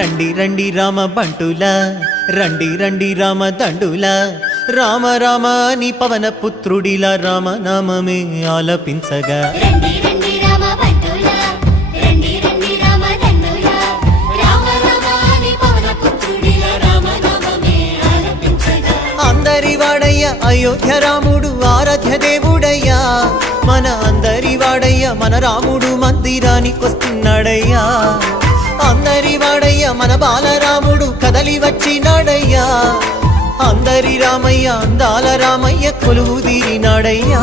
రండి రండి రామ బంటుల రండి రండి రామ దండుల. రామ రామ అని పవన పుత్రుడిలా రామ రామనామమే ఆలపించగా. అందరి వాడయ్య అయోధ్య రాముడు ఆరాధ్య దేవుడయ్యా. మన అందరి వాడయ్య మన రాముడు మందిరానికొస్తున్నాడయ్యా. అందరి వాడయ్య మన బాలరాముడు కదలి వచ్చినాడయ్యా. అందరి రామయ్య అందాల రామయ్య కొలువు తీరినాడయ్యా.